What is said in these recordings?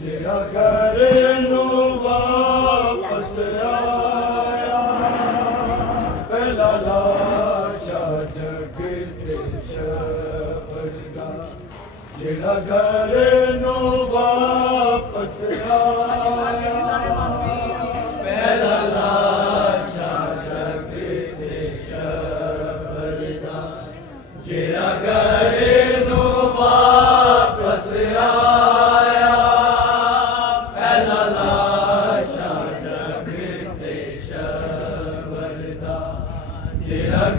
ਜਿਹੜਾ ਘਰ ਨੂੰ ਵਾਪਸ ਆਇਆ ਪਹਿਲਾ ਲਾਸ਼ਾ ਜਗ ਤੇ ਸ਼ਬਦਾ ਜਿਹੜਾ ਘਰ ਨੂੰ ਵਾਪਸ ਆਇਆ ਪਹਿਲਾ ਲਾਸ਼ਾ ਜਗ ਤੇ ਸ਼ਬਦਾ ਜਿਹੜਾ ਘਰ ਨੂੰ ਵਾਪਸ ਆਇਆ ਪਹਿਲਾ ਲਾਸ਼ਾ ਜਗ ਤੇ ਸ਼ਬਦਾ ਜਿਹੜਾ ਘਰ ਨੂੰ ਵਾਪਸ ਆਇਆ ਪਹਿਲਾ ਲਾਸ਼ਾ ਜਗ ਤੇ ਸ਼ਬਦਾ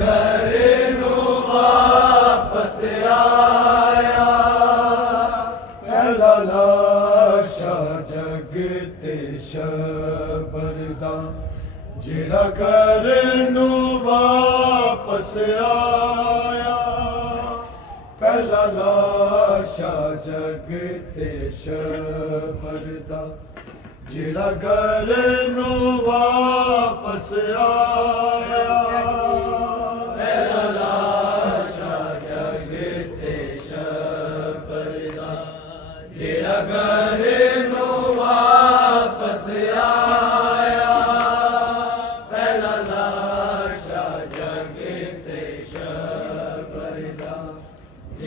ਜਿਹੜਾ ਘਰ ਨੂੰ ਵਾਪਸ ਆਇਆ ਪਹਿਲਾ ਲਾਸ਼ਾ ਜਗ ਤੇ ਸ਼ਬਦਾ ਜਿਹੜਾ ਘਰ ਨੂੰ ਵਾਪਸ ਆਇਆ ਪਹਿਲਾ ਲਾਸ਼ਾ ਜਗ ਤੇ ਸ਼ਬਦਾ ਜਿਹੜਾ ਘਰ ਨੂੰ ਵਾਪਸ ਆਇਆ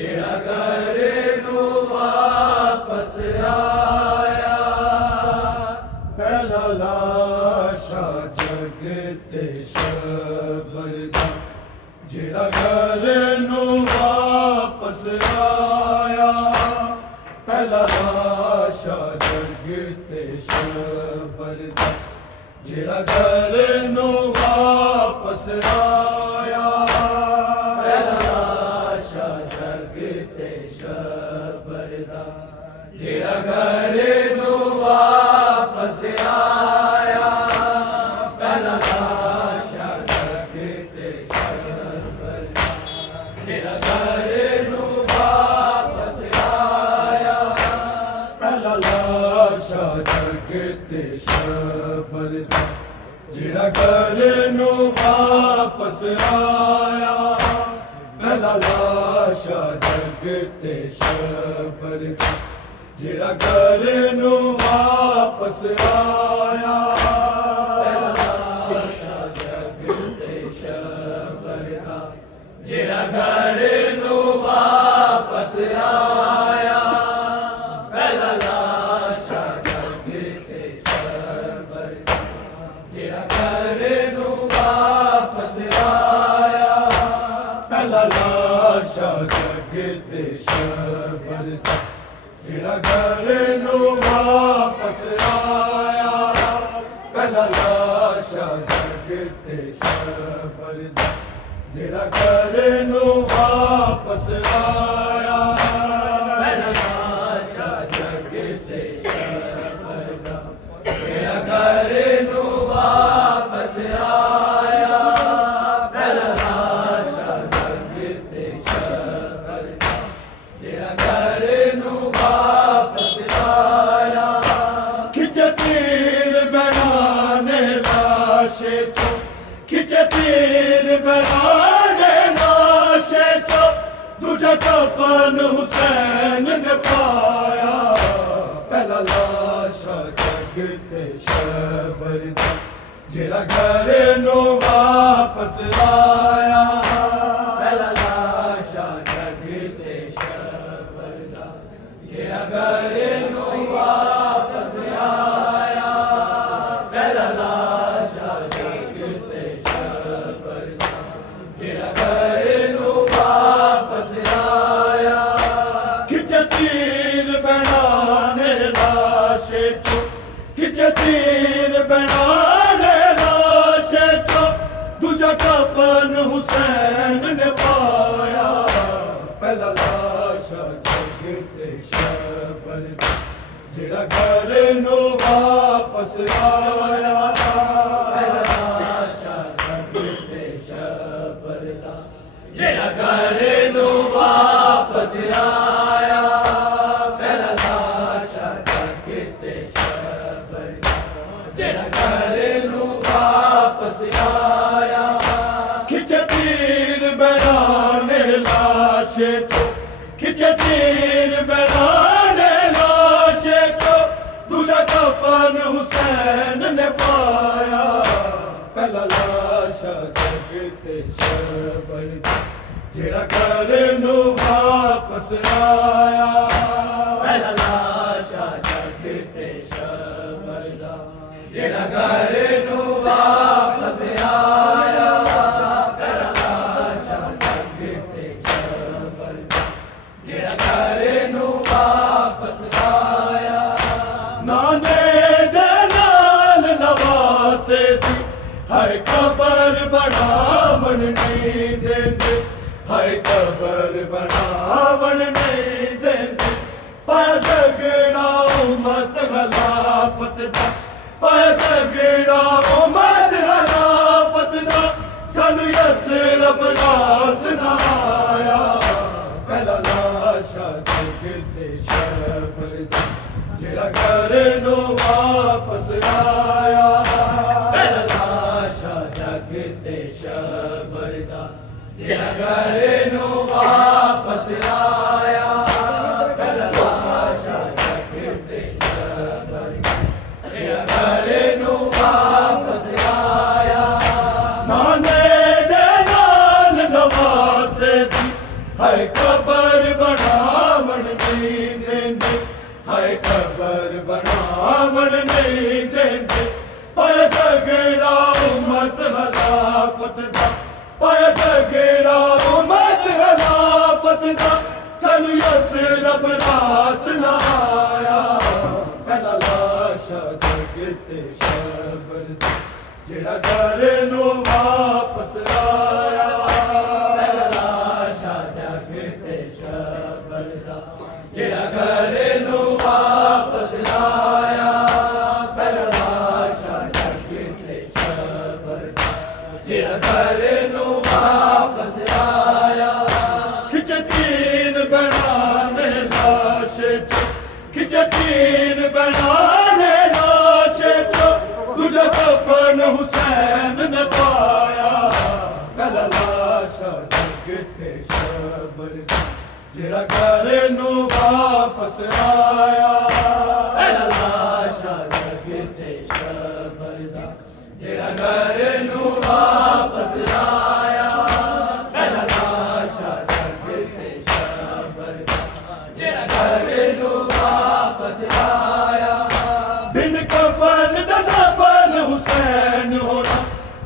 ਪਹਿਲਾ ਲਾਸ਼ਾ ਜਗ ਤੇ ਸ਼ਬਦਾ ਜਿਹੜਾ ਘਰ ਨੂੰ ਵਾਪਸ ਆਇਆ ਪਹਿਲਾ ਲਾਸ਼ਾ ਜਗ ਤੇ ਸ਼ਬਦਾ ਜਿਹੜਾ ਘਰ ਨੂੰ ਵਾਪਸ ਆਇਆ ਪਹਿਲਾ ਲਾਸ਼ਾ ਜਗ ਤੇ ਸ਼ਬਦਾ ਜਿਹੜਾ ਘਰ ਨੂੰ ਵਾਪਸ ਆਇਆ ਪਹਿਲਾ ਲਾਸ਼ਾ ਜਗ ਤੇ ਸ਼ਬਦਾ ਜਿਹੜਾ ਘਰ ਨੂੰ ਵਾਪਸ ਆਇਆ ਪਹਿਲਾ ਲਾਸ਼ਾ ਜਗ ਤੇ ਸ਼ਬਦਾ ਜਿਹੜਾ ਘਰ ਨੂੰ ਵਾਪਸ ਆਇਆ ਪਹਿਲਾ ਲਾਸ਼ਾ ਜਗ ਤੇ ਸ਼ਬਦਾ ਜਿਹੜਾ ਘਰ ਨੂੰ ਵਾਪਸ ਆਇਆ ਪਹਿਲਾ ਲਾਸ਼ਾ ਜਗ ਤੇ ਸ਼ਬਦਾ ਜਿਹੜਾ ਘਰ ਨੂੰ ਵਾਪਸ ਆਇਆ ਪਹਿਲਾ ਲਾਸ਼ਾ ਜਗ ਤੇ ਸ਼ਬਦਾ ਜਿਹੜਾ ਘਰ ਨੂੰ ਵਾਪਸ ਆਇਆ ਪਹਿਲਾ ਲਾਸ਼ਾ ਜਗ ਤੇ ਸ਼ਬਦਾ ਜਿਹੜਾ ਘਰ ਨੂੰ ਵਾਪਸ ਆਇਆ ਪਹਿਲਾ ਲਾਸ਼ਾ ਜਗ ਤੇ ਸ਼ਬਦਾ ਜਿਹੜਾ ਘਰ ਨੂੰ ਵਾਪਸ ਆਇਆ ਪਹਿਲਾ ਲਾਸ਼ਾ ਜਗ ਤੇ ਸ਼ਬਦਾ ਜਿਹੜਾ ਘਰ ਨੂੰ ਵਾਪਸ ਆਇਆ ਪਹਿਲਾ ਲਾਸ਼ਾ ਜਗ ਤੇ ਸ਼ਬਦਾ ਜਿਹੜਾ ਘਰ ਨੂੰ ਵਾਪਸ ਆਇਆ ਪਹਿਲਾ ਲਾਸ਼ਾ ਜਗ ਤੇ ਸ਼ਬਦਾ ਜਿਹੜਾ ਘਰ ਨੂੰ ਵਾਪਸ ਆਇਆ ਖਿੱਚ ਤੀਰ ਬਣਾਨੇ ਲਾਸ਼ੇ ਚੋਂ ਖਿੱਚ ਤੀਰ ਬਣਾਨੇ ਲਾਸ਼ੇ ਚੋਂ ਦੂਜਾ ਕਫਨ ਹੁਸੈਨ ਨੇ ਪਾਇਆ ਪਹਿਲਾ ਲਾਸ਼ਾ ਜਗ ਤੇ ਸ਼ਬਦਾ ਜਿਹੜਾ ਘਰ ਨੂੰ ਵਾਪਸ ਆਇਆ दूजा कफन हुसैन ने पाया, पहला लाशा जग ते शबर दा जेड़ा घर नू वापस आया, पहला लाशा जग ते शबर दा जेड़ा घर नू वापस आया, पहला लाशा जग ते शबर दा जेड़ा घर नू वापस आया। खिचे तीर बनाने लाशे चो, खिचे तीर बनाने लाशे चो, दूजा कफन हुसैन ने पाया, पहला लाशा जग ते शबर दा जेड़ा घर नू वापस आया, पहला लाशा जग ते शबर दा जेड़ा घर नू वापस आया, पहला लाशा जग ते शबर दा जेड़ा घर नू वापस आया। नाने दे नाल नवासे दी हाय कबर बनावन नहीं देंदे, हाय कबर बनावन नहीं देंदे, पाया झगड़ा उम्मत खिलाफत दा, पाया झगड़ा उम्मत खिलाफत दा, सानू यसरब नास नाया, पहला लाशा जग ते शबर दा जेड़ा घर नू वापस आया, पहला लाशा जग ते शबर दा जेड़ा घर नू वापस आया, पहला लाशा जग ते शबर दा जेड़ा घर नू वापस आया। नाने दे नाल नवासे दी हाय कबर बनावन नहीं देंदे, हाय कबर बनावन नहीं देंदे, पाया झगड़ा उम्मत खिलाफत दा, पाया झगड़ा उम्मत खिलाफत दा, सानू यसरब नास नाया, पहला लाशा जग ते शबर दा जेड़ा घर नू वापस आया, पहला लाशा जग ते शबर दा जेड़ा घर नू वापस आया, पहला लाशा जग ते शबर दा जेड़ा घर नू वापस आया। खिचे तीर बनाने लाशे चो, खिचे तीर बनाने लाशे चो, दूजा कफन हुसैन ने पाया, पहला लाशा जग ते शबर दा जेड़ा घर नू वापस आया, पहला लाशा जग ते शबर दा जेड़ा घर नू वापस आया, पहला लाशा जग ते शबर दा जेड़ा घर नू वापस आया। बिन कफन दा दफन हुसैन होना,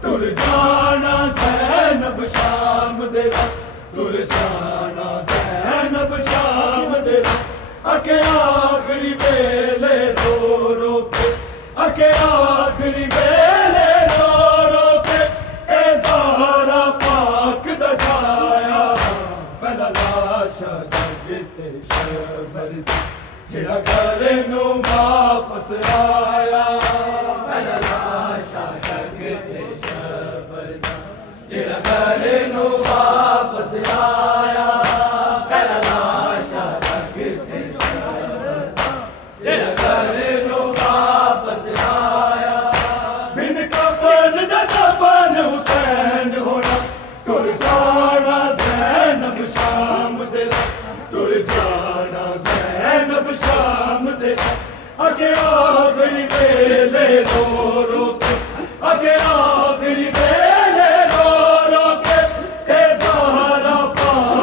तुर जाना ज़ैनब शाम दे वक्त, तुर जाना ज़ैनब शाम दे वक्त, अके आखिरी वेले रो रो के, अके आखिरी वेले रो रो के, ए ज़हरा पाक दा छाया, पहला लाशा जग ते शबर दा जेड़ा घर नू वापस आया, पहला लाशा जग ते शबर दा जेड़ा घर नू वापस आया, पहला लाशा जग ते शबर दा जेड़ा घर नू वापस आया। बिन कफन दा दफन हुसैन होना, तुर जाना ज़ैनब शाम दे वक्त, तुर जाना ज़ैनब शाम दे वक्त, अगे आखिरी वेले रो रो के, अगे आखिरी वेले रो रो के, ए ज़हरा पाक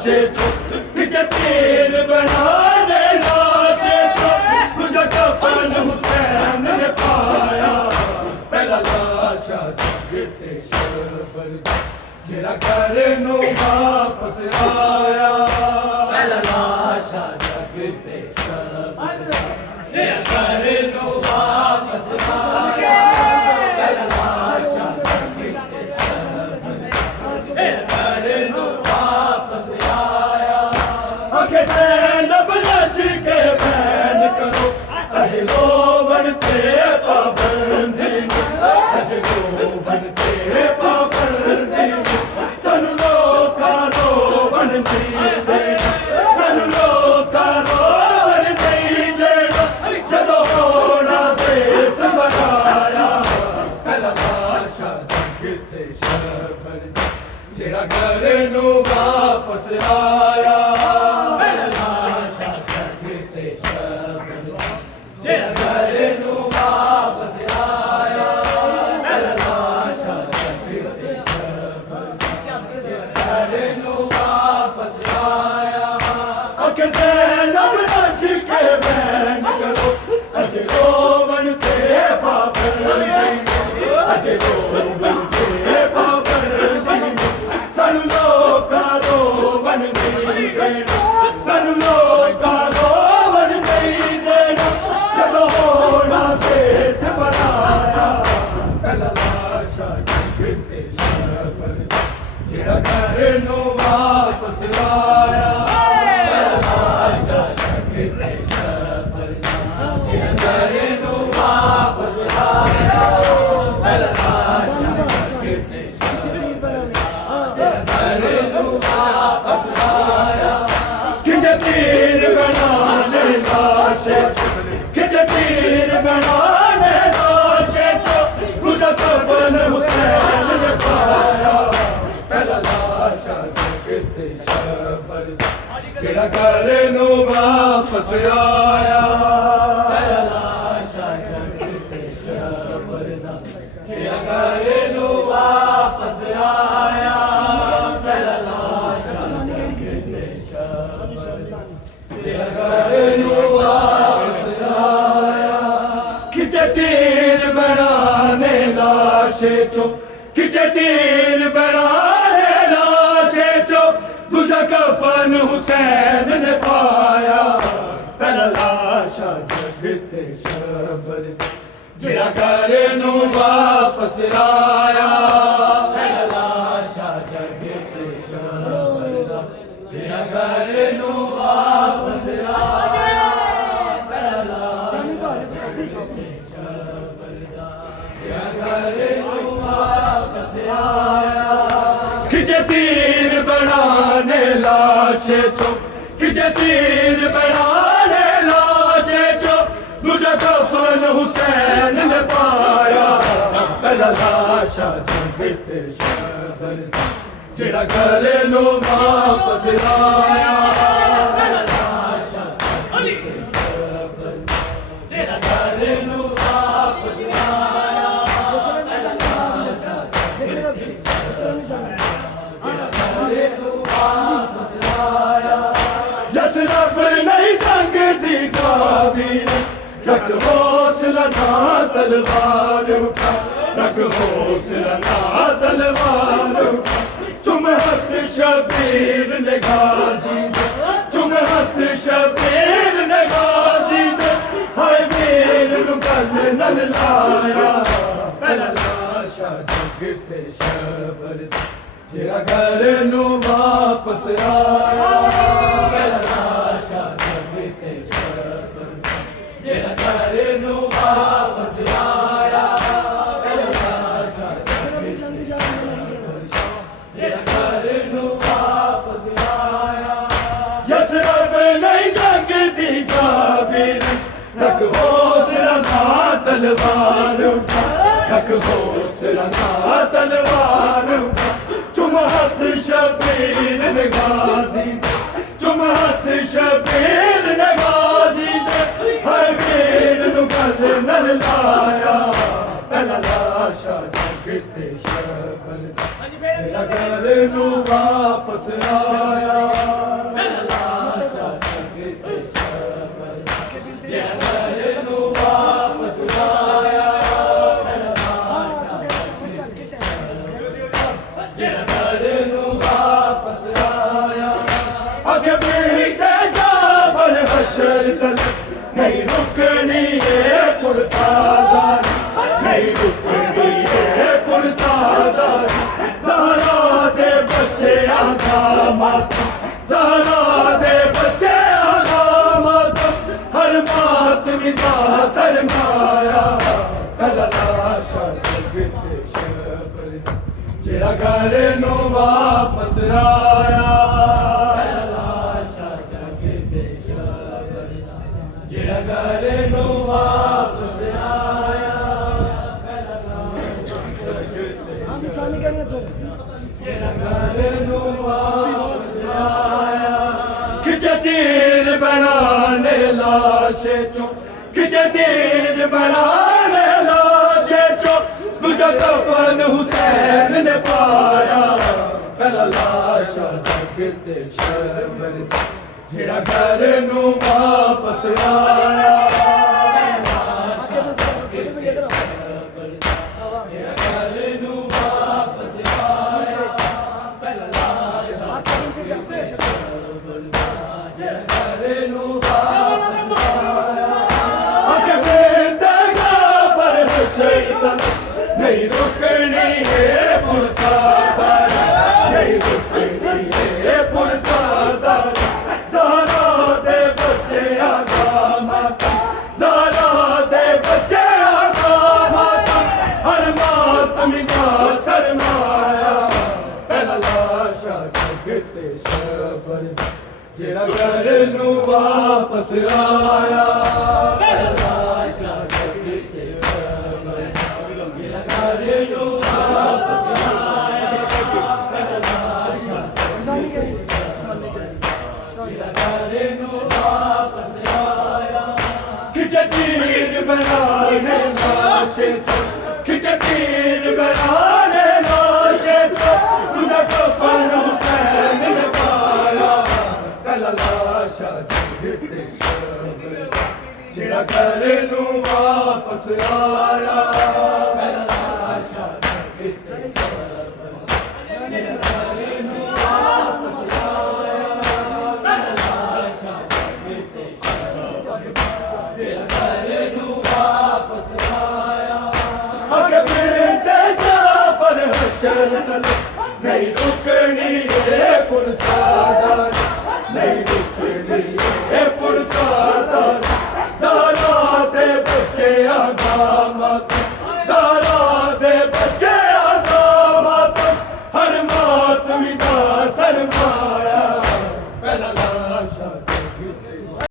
लाशे चो किचे तीर बनाने लाशे चो तुझा कफन हुसैन ने पाया पहला लाशा जगते शबर जेड़ा घर नू वापस आया पहला लाशा जगते शबर जेड़ा घर नू वापस आया पहला लाशा जगते शबर जेड़ा घर नू वापस आया आंखें से लब लच के बैन करो अजलो बनते पाबंदी अजलो बनते पाबंदी सन लोका रो बन दे सन लोका रो बन दे जदों होना देश बनाया पहला लाशा जगते शबर जेड़ा घर नू वापस आया पहला लाशा जगते शबर जेड़ा घर नू वापस आया पहला लाशा जगते शबर जेड़ा घर नू वापस आया आंखें से लब लच के बैन करो अजलो बनते पाबंदी अजलो बनते पाबंदी सन लोका रो बन गई सन लोका रो बन गई जदों होना देश बनाया पहला लाशा जगते शबर जेड़ा घर नू वापस आया पहला लाशा जगते शबर जेड़ा घर नू वापस आया पहला लाशा जगते शबर जेड़ा घर नू वापस आया खिंचे तीर बनाने लाशे खिंचे तीर बनाने लाशे चो तुझा कफन हुसैन ने पाया पहला लाशा जगते शबर जेड़ा घर नू वापस आया पहला लाशा जगते शबर जेड़ा घर नू वापस आया पहला लाशा जगते शबर जेड़ा घर नू वापस आया खिंचे तीर बनाने लाशे चो खिंचे तीर बनाने लाशे चो तुझा कफन हुसैन ने पाया पहला लाशा जगते शबर जेड़ा घर नू वापस आया पहला लाशा जगते शबर जेड़ा घर नू वापस आया पहला लाशा जगते शबर जेड़ा घर नू वापस आया खिंचे तीर बनाने लाशे चो खिंचे तीर बनाने लाशे चो तुझा कफन हुसैन ने पाया पहला लाशा जगते शबर जेड़ा घर नू वापस आया पहला लाशा जगते शबर जेड़ा घर नू वापस आया पहला लाशा जगते शबर जेड़ा घर नू वापस आया यसरब नहीं जंग दी जाबीर रख हौसला ना तलवार उठा रख हौसला ना तलवार उठा चुम हथ शबीर ने गाजी दे चुम हथ शबीर ने गाजी दे हाय वीर नु गल नल लाया पहला लाशा जगते शबर जेड़ा घर नू वापस आया पहला लाशा जगते शबर जेड़ा घर नू वापस आया पहला लाशा जगते शबर जेड़ा घर नू वापस आया यसरब नहीं जंग दी जाबीर रख हौसला ना तलवार उठा रख हौसला ना तलवार उठा चुम हथ शबीर ने गाजी दे चुम हथ शबीर ने गाजी दे हाय वीर नु गल नल लाया पहला लाशा जगते शबर जेड़ा घर नू वापस आया आगे बीते जाफर हशर तक नहीं रुकनी है पुरसादारी, नहीं रुकनी है पुरसादारी। ज़हरा दे बच्चे आगा मातम, ज़हरा दे बच्चे आगा मातम, हर मातमी दा सरमाया कलाशा जगते शबर जेड़ा घर नू वापस आया। घर नू वापस आया घर नू वापस आया। खिंचे तीर बनाने लाशे चो, खिंचे तीर बनाने लाशे चो, तुझा कफन हुसैन ने पाया। पहला लाशा जगते शबर जेड़ा घर नू वापस आया। नहीं रुकनी है पुरसादारी, नहीं रुकनी है पुरसादारी। ज़हरा दे बच्चे आगा मातम, ज़हरा दे बच्चे आगा मातम, हर मातमी दा सरमाया। पहला लाशा जगते शबर जेड़ा घर नू वापस आया। पहला लाशा जगते शबर जेड़ा घर नू वापस आया। पहला लाशा घर नू वापस आया। खिंचे तीर बनाने लाशे चो, खिंचे तीर बनाने लाशे चो, तुझा कफन हुसैन ने पाया। पहला लाशा जगते शबर जेड़ा घर नू वापस आया। पहला लाशा जगते शबर जेड़ा घर नू वापस आया। पहला लाशा जगते शबर जेड़ा घर नू वापस आया। आगे बीते जाफर हशर तक नहीं रुकनी है पुरसादारी, नहीं रुकनी है पुरसादारी।